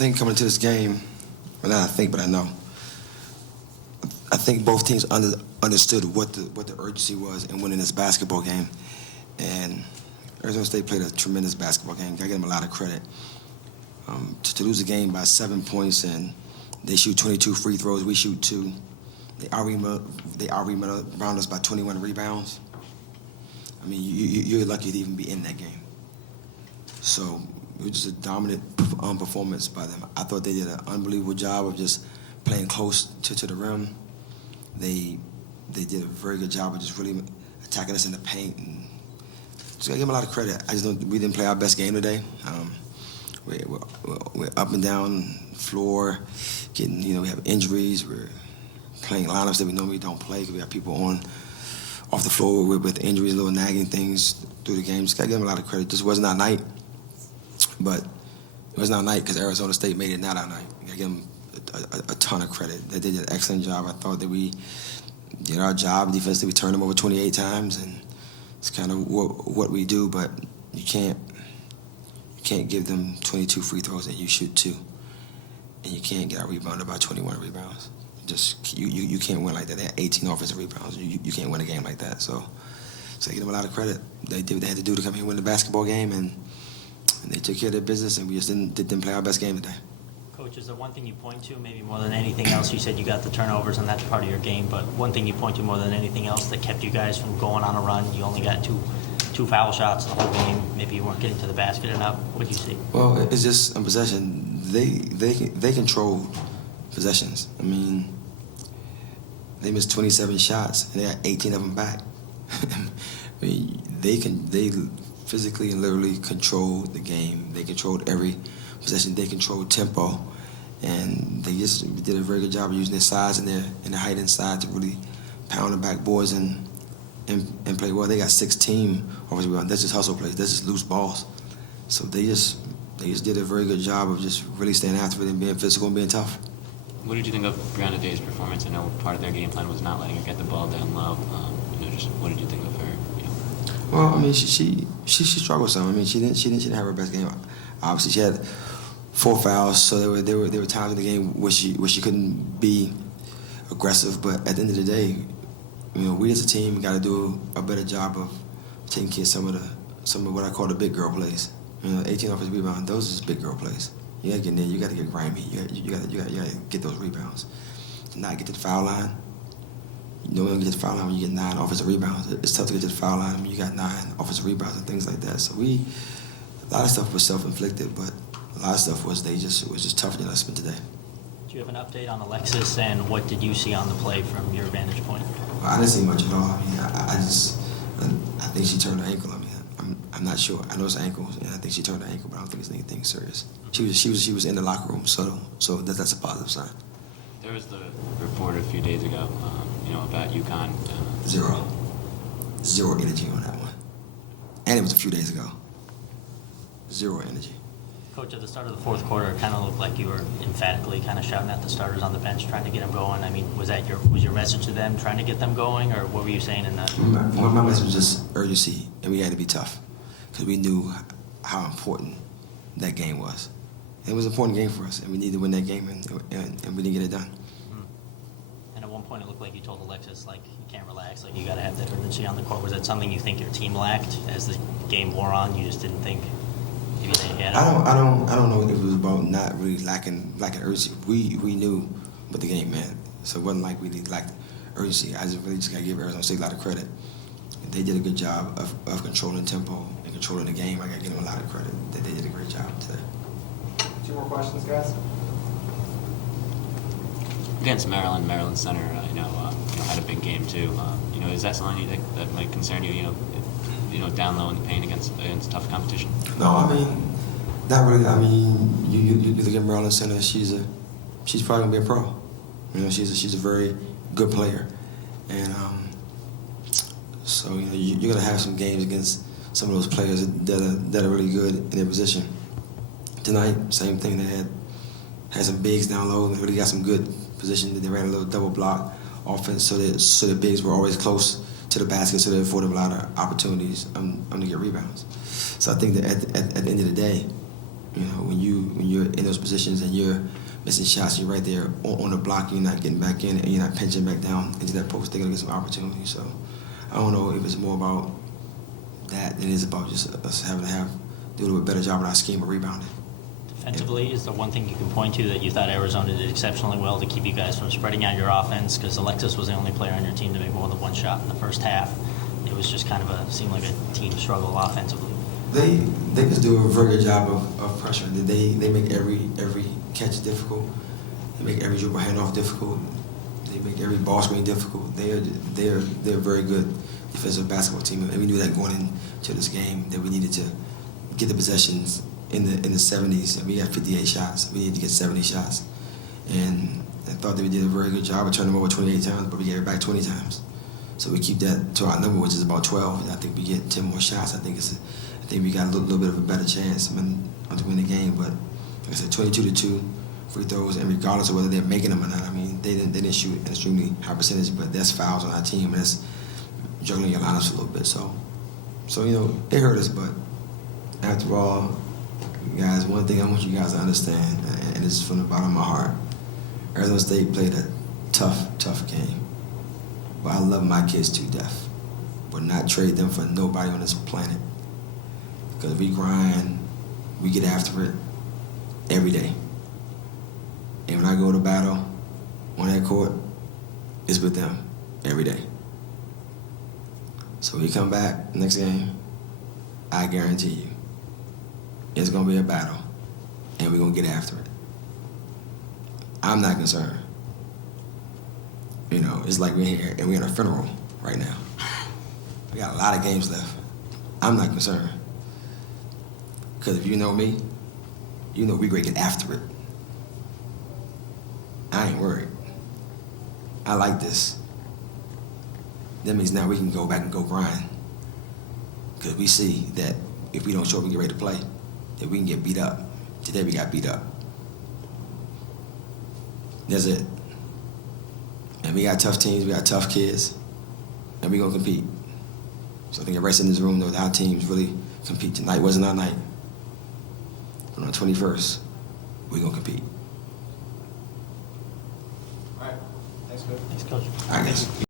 think coming into this game, well, not I think, but I know. I think both teams understood what the urgency was in winning this basketball game, and Arizona State played a tremendous basketball game. I give them a lot of credit. To lose the game by 7 points, and they shoot 22 free throws, we shoot 2. They out-rebound us by 21 rebounds. I mean, you're lucky to even be in that game. So it was just a dominant performance by them. I thought they did an unbelievable job of just playing close to the rim. They did a very good job of just really attacking us in the paint. And just gotta give them a lot of credit. We didn't play our best game today. We're up and down the floor, we have injuries. We're playing lineups that we normally don't play because we have people off the floor with injuries, little nagging things through the game. Just gotta give them a lot of credit. This wasn't our night, but it wasn't our night because Arizona State made it not our night. Gotta give them a ton of credit. They did an excellent job. I thought that we did our job defensively. We turned them over 28 times, and it's kind of what we do. But you can't give them 22 free throws and you shoot 2, and you can't get out rebounded by 21 rebounds. Just you can't win like that. They had 18 offensive rebounds. You can't win a game like that. So I give them a lot of credit. They did what they had to do to come here and win the basketball game, and they took care of their business, and we just didn't play our best game today. Coach, is there one thing you point to, maybe more than anything else? You said you got the turnovers, and that's part of your game, but one thing you point to more than anything else that kept you guys from going on a run? You only got two foul shots the whole game. Maybe you weren't getting to the basket enough. What do you see? Well, it's just a possession. They control possessions. I mean, they missed 27 shots, and they got 18 of them back. I mean, they physically and literally control the game. They controlled every possession. They controlled tempo, and they just did a very good job of using their size and their height inside to really pound the backboards and play well. They got 6 team offensive rebounds. That's just hustle plays. That's just loose balls. So they just did a very good job of just really staying after it and being physical and being tough. What did you think of Brianna Day's performance? I know part of their game plan was not letting her get the ball down low. Just what did you think of her? Well, I mean, she struggled some. I mean, she didn't have her best game. Obviously, she had 4 fouls, so there were times in the game where she couldn't be aggressive. But at the end of the day, we as a team got to do a better job of taking care of some of what I call the big girl plays. 18 offensive rebounds, those are just big girl plays. You gotta get in there. You gotta get grimy. You gotta get those rebounds. Not get to the foul line. You don't get to the foul line when you get 9 offensive rebounds. It's tough to get to the foul line when you got 9 offensive rebounds and things like that. So a lot of stuff was self-inflicted, but a lot of stuff was just tougher than us today. Do you have an update on Alexis, and what did you see on the play from your vantage point? Well, I didn't see much at all. I mean, I think she turned her ankle. I mean, I'm not sure. I know it's ankle, and I think she turned her ankle, but I don't think it's anything serious. She was in the locker room, so that's a positive sign. There was the report a few days ago, about UConn. Zero energy on that one, and it was a few days ago. Zero energy. Coach, at the start of the fourth quarter, it kind of looked like you were emphatically kind of shouting at the starters on the bench, trying to get them going. I mean, was your message to them, trying to get them going, or what were you saying in that? My message was just urgency, and we had to be tough because we knew how important that game was. It was an important game for us, and we needed to win that game, and we didn't get it done. And at one point, it looked like you told Alexis, like, you can't relax, like, you got to have that urgency on the court. Was that something you think your team lacked as the game wore on? You just didn't think maybe they had it? I don't know if it was about not really lacking urgency. We knew what the game meant, so it wasn't like we lacked urgency. I just got to give Arizona State a lot of credit. They did a good job of controlling tempo and controlling the game. I got to give them a lot of credit. They did a great job today. 2 more questions, guys. Against Maryland Center, had a big game too. Is that something you think that might concern you? Down low in the paint against tough competition. No, I mean, not really. I mean, you look at Maryland Center. She's probably gonna be a pro. She's a very good player, and so you're gonna have some games against some of those players that are really good in their position. Tonight, same thing. They had some bigs down low and really got some good position. They ran a little double block offense so the bigs were always close to the basket, so they afforded them a lot of opportunities to get rebounds. So I think that at the end of the day, You know, when you're in those positions and you're missing shots, you're right there on the block, you're not getting back in, and you're not pinching back down into that post, they're gonna get some opportunity. So I don't know if it's more about that than it is about just us having to do a little bit better job with our scheme of rebounding. Defensively, is there one thing you can point to that you thought Arizona did exceptionally well to keep you guys from spreading out your offense? Because Alexis was the only player on your team to make more than one shot in the first half. It was just kind of seemed like a team struggle offensively. They just do a very good job of pressure. They make every catch difficult. They make every dribble handoff difficult. They make every ball screen difficult. They're a very good defensive basketball team, and we knew that going into this game that we needed to get the possessions in the 70s, and we got 58 shots. We needed to get 70 shots, and I thought that we did a very good job of turning them over 28 times, but we gave it back 20 times. So we keep that to our number, which is about 12. And I think we get 10 more shots. I think we got a little bit of a better chance to win the game. But like I said, 22-2 free throws, and regardless of whether they're making them or not, I mean, they didn't shoot an extremely high percentage, but that's fouls on our team, and that's juggling your lineups a little bit. So you know, it hurt us, but after all, guys, one thing I want you guys to understand, and this is from the bottom of my heart, Arizona State played a tough game. But I love my kids to death. Would not trade them for nobody on this planet. Because we grind, we get after it every day. And when I go to battle on that court, it's with them every day. So when we come back next game, I guarantee you, it's going to be a battle, and we're going to get after it. I'm not concerned. You know, it's like we're here and we're in a funeral right now. We got a lot of games left. I'm not concerned. Because if you know me, you know we're going to get after it. I ain't worried. I like this. That means now we can go back and go grind. Because we see that if we don't show up and get ready to play, that we can get beat up. Today we got beat up. That's it. And we got tough teams, we got tough kids, and we're going to compete. So I think the rest in this room know that our teams really compete. Tonight wasn't our night. But on the 21st, we're going to compete. All right. Thanks, Coach. Thanks, Coach. I guess.